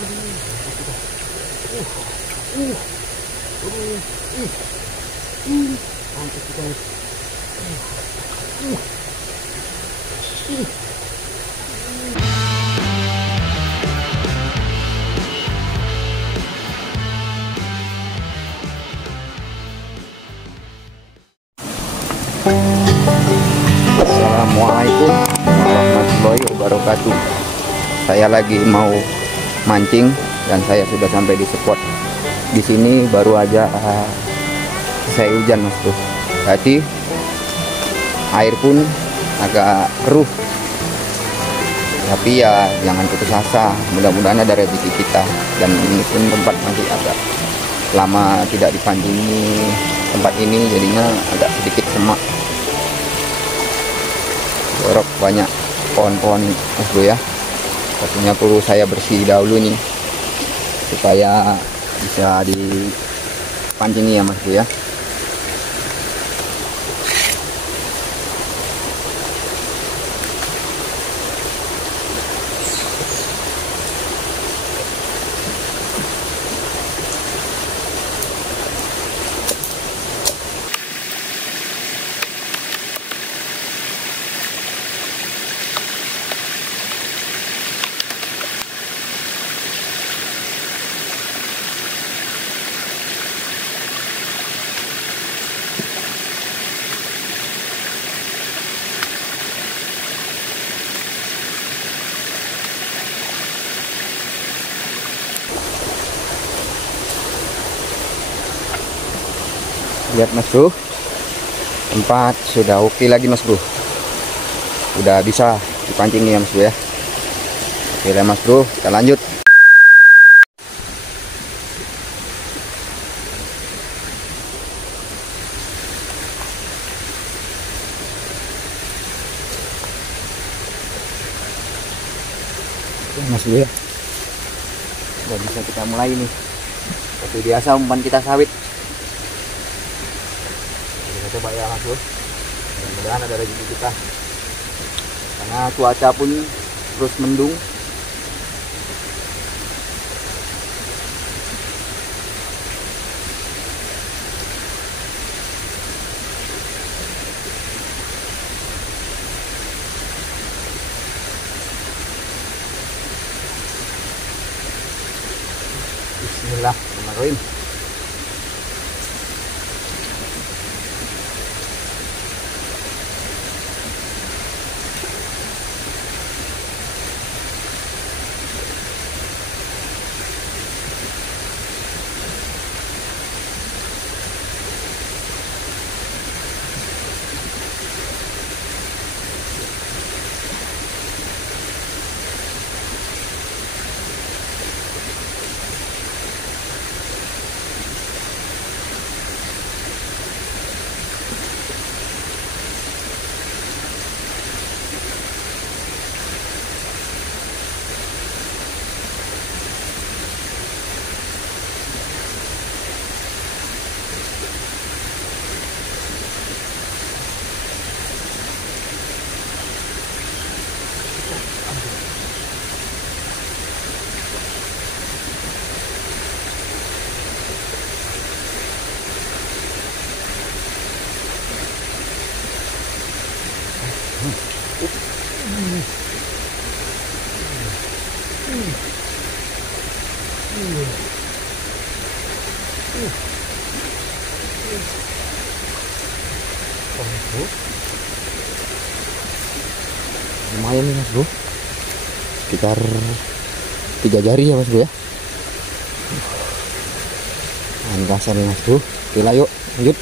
Mantap sekali. Assalamualaikum warahmatullahi wabarakatuh. Saya lagi mau mancing dan saya sudah sampai di spot. Di sini baru aja saya hujan Mas Bro. Jadi air pun agak keruh. Tapi ya jangan putus asa. Mudah-mudahan ada rezeki kita. Dan ini pun tempat masih agak lama tidak dipancingi tempat ini, jadinya agak sedikit semak. Jorok banyak pohon-pohon Mas Bro ya. Pastinya perlu saya bersih dahulu nih supaya bisa dipancingi ya Mas Bro ya. Lihat Mas Bro, tempat sudah oke lagi Mas Bro, udah bisa dipancing nih ya Mas Bro ya. Oke lah Mas Bro, kita lanjut. Oke Mas Bro ya, udah bisa kita mulai nih. Seperti biasa umpan kita sawit. Kita coba ya Mas Bro, mudah-mudahan ada rezeki kita karena cuaca pun terus mendung. Bismillahirrahmanirrahim. Lumayan nih Mas Bro, sekitar 3 jari ya Mas Bro ya. Kasar nih Mas Bro. Oke lah, yuk lanjut.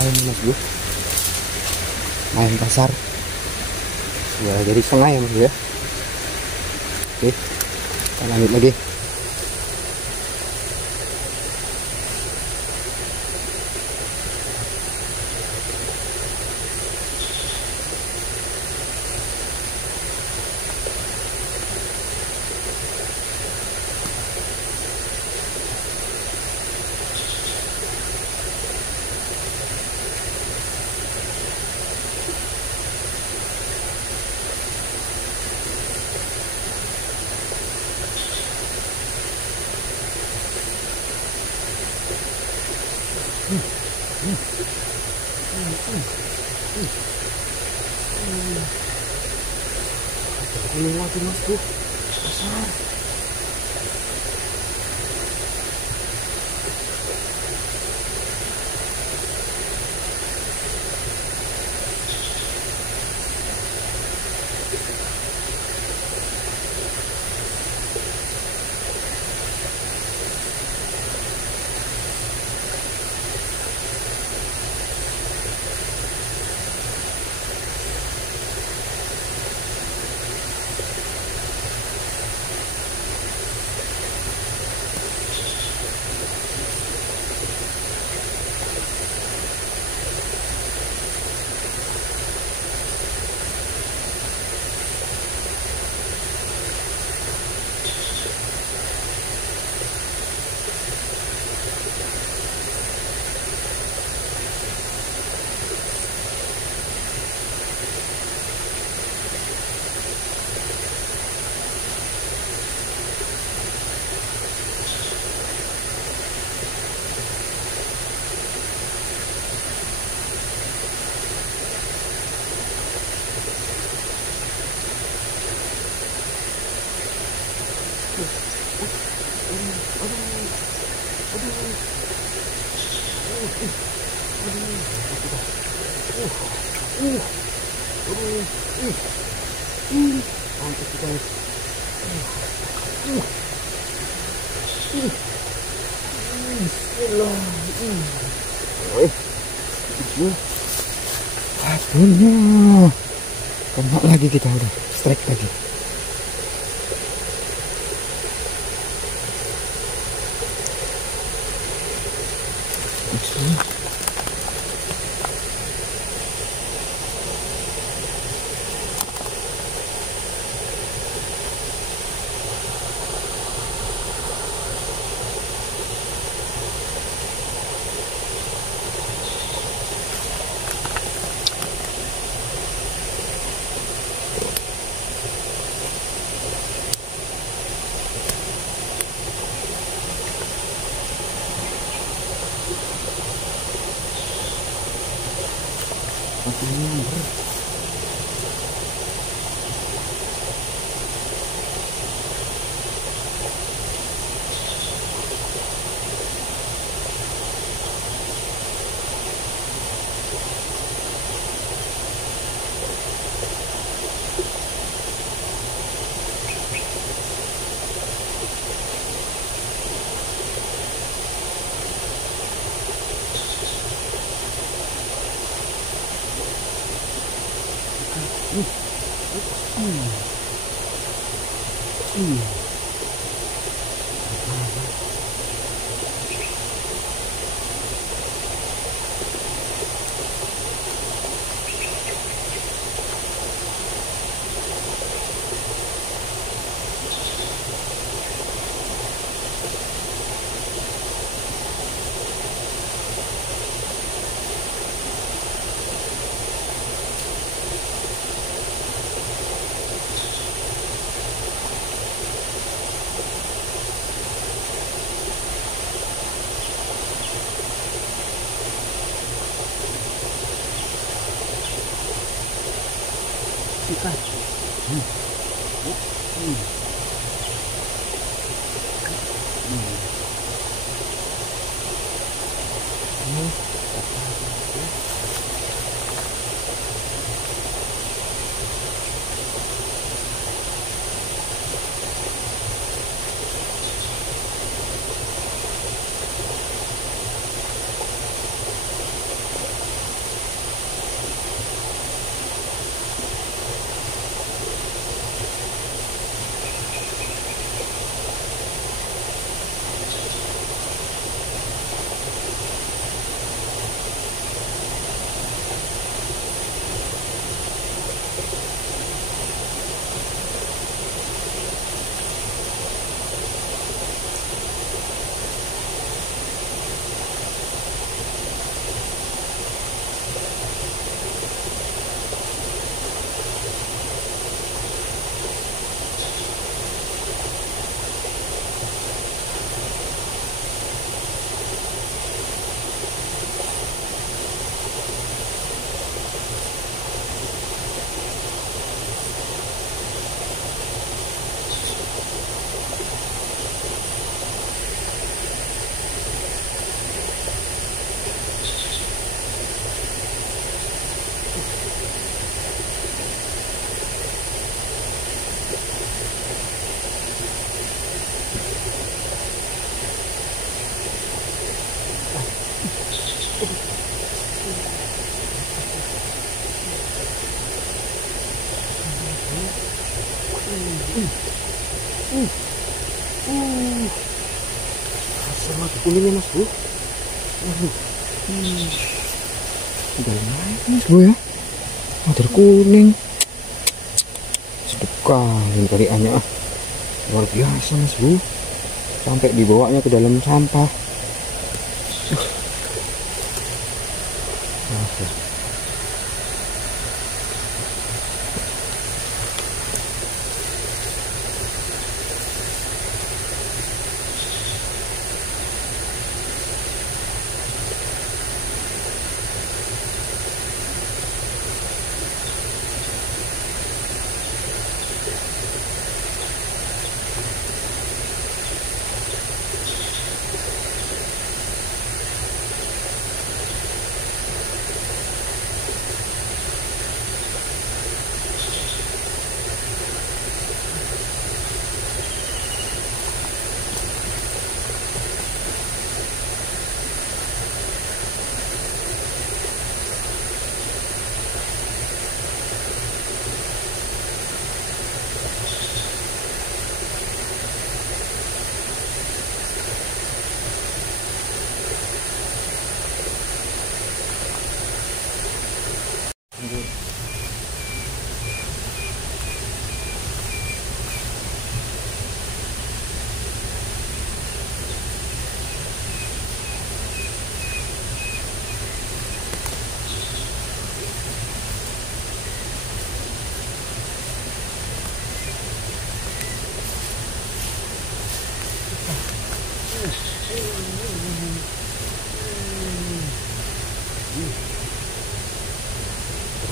Main mas bro, main pasar ya, jadi sungai ya mas bro ya. Oke, kita lanjut lagi. Ini lagi mas bro, pasar. Mantap guys. Bismillah. Akhirnya kena lagi, kita udah strike lagi. Ikan. Asam mati kuningnya mas bro. Udah naik mas bro ya. Mati kuning. Sedap kali tariannya. Luar biasa mas bro. Sampai dibawanya ke dalam sampah.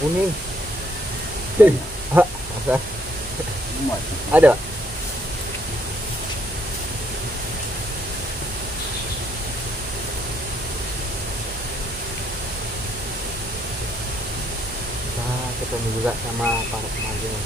Kuning. Ada. Kita ketemu juga sama para pengunjung.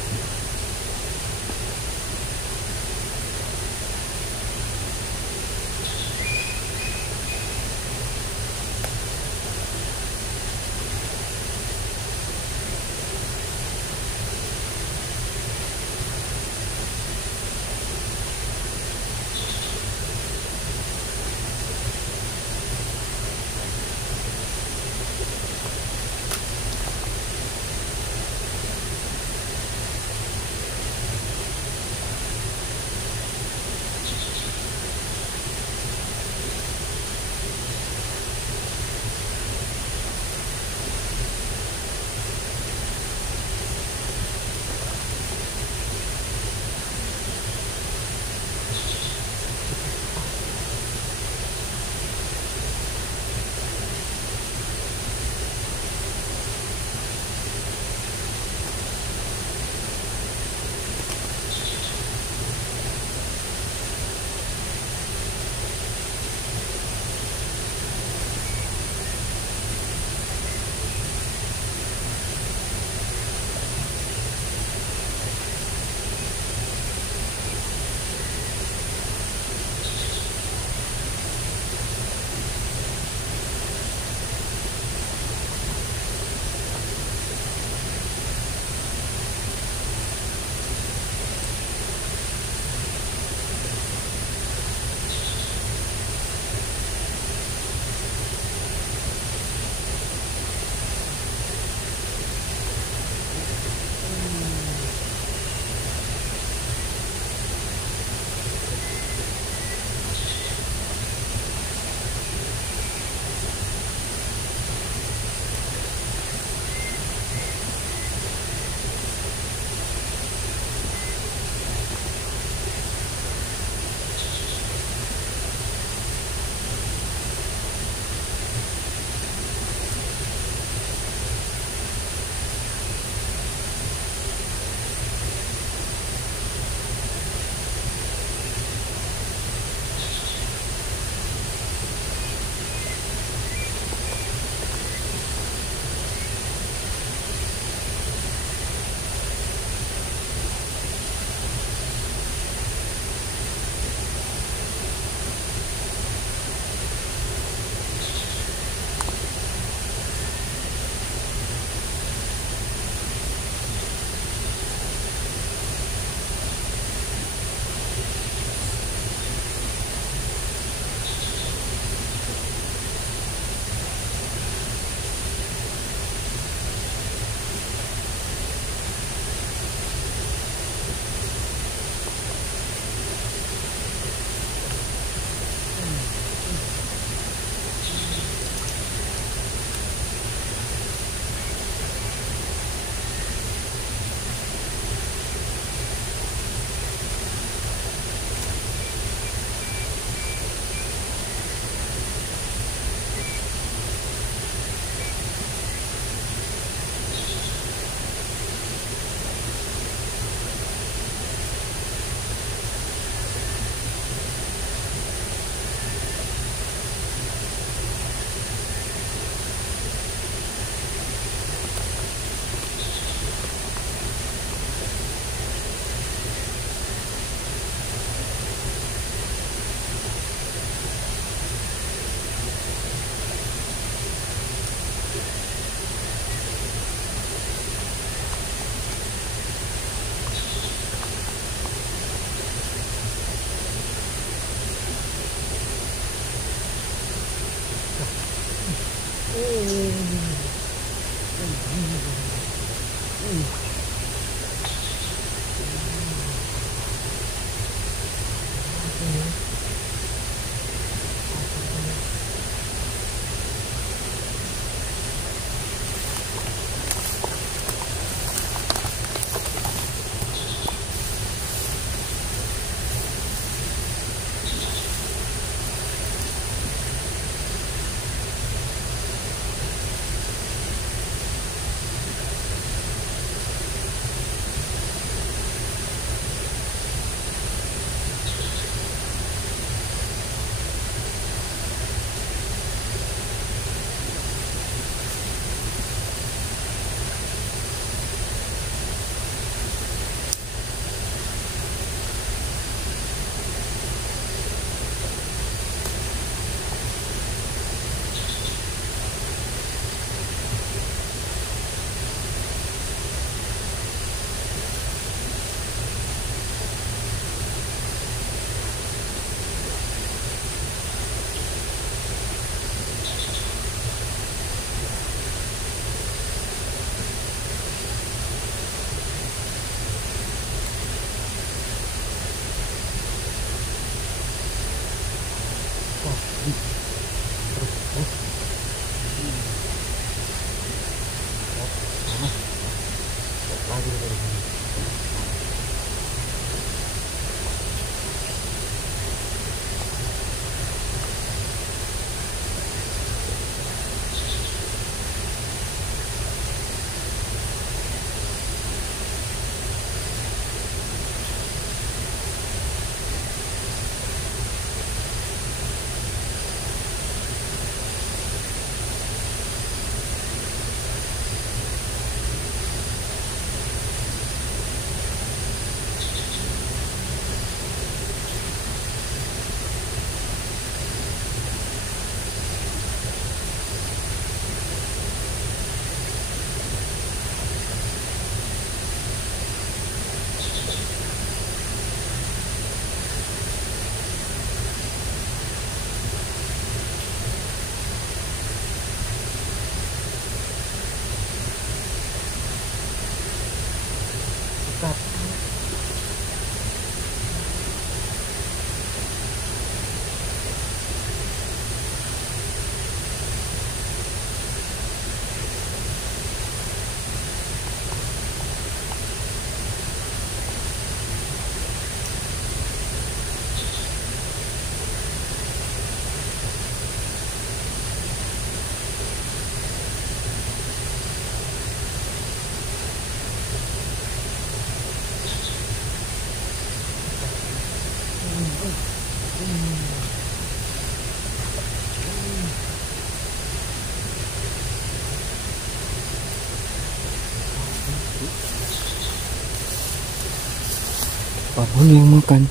Apapun yang makan,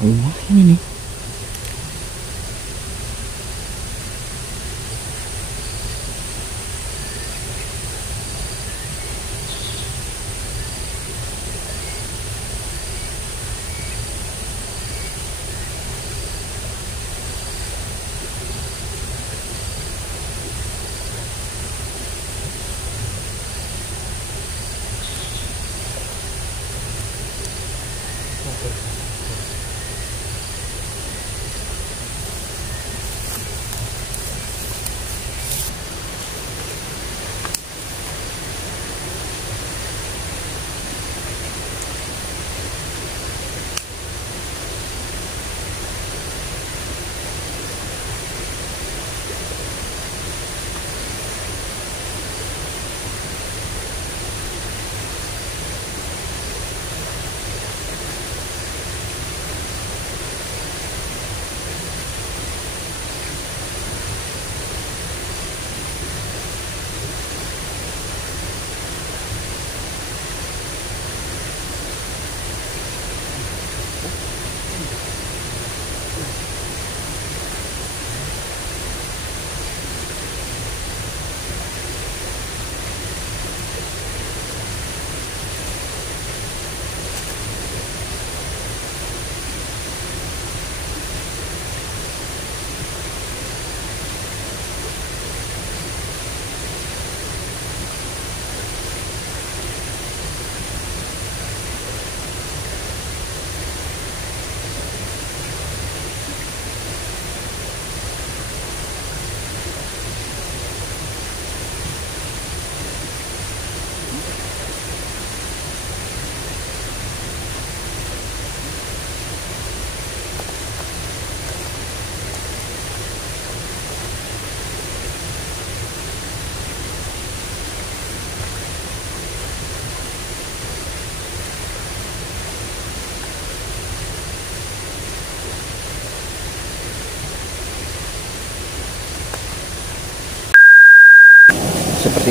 lumayan ini.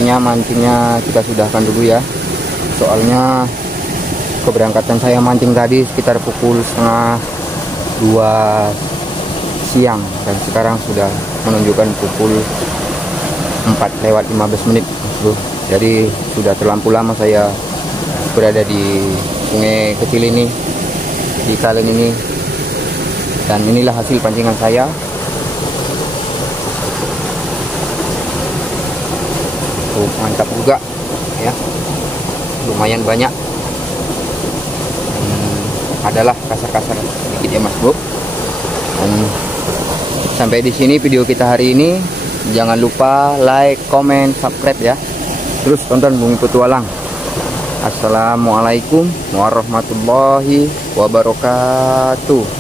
pokoknya mancingnya kita sudahkan dulu ya, soalnya keberangkatan saya mancing tadi sekitar pukul setengah 2 siang dan sekarang sudah menunjukkan pukul 4:15 bro. Jadi sudah terlampau lama saya berada di sungai kecil ini, di kalen ini, dan inilah hasil pancingan saya. Mantap juga ya, lumayan banyak. Adalah kasar-kasar sedikit ya mas bro. Dan sampai di sini video kita hari ini. Jangan lupa like, comment, subscribe ya. Terus tonton Bumi Petualang. Assalamualaikum warahmatullahi wabarakatuh.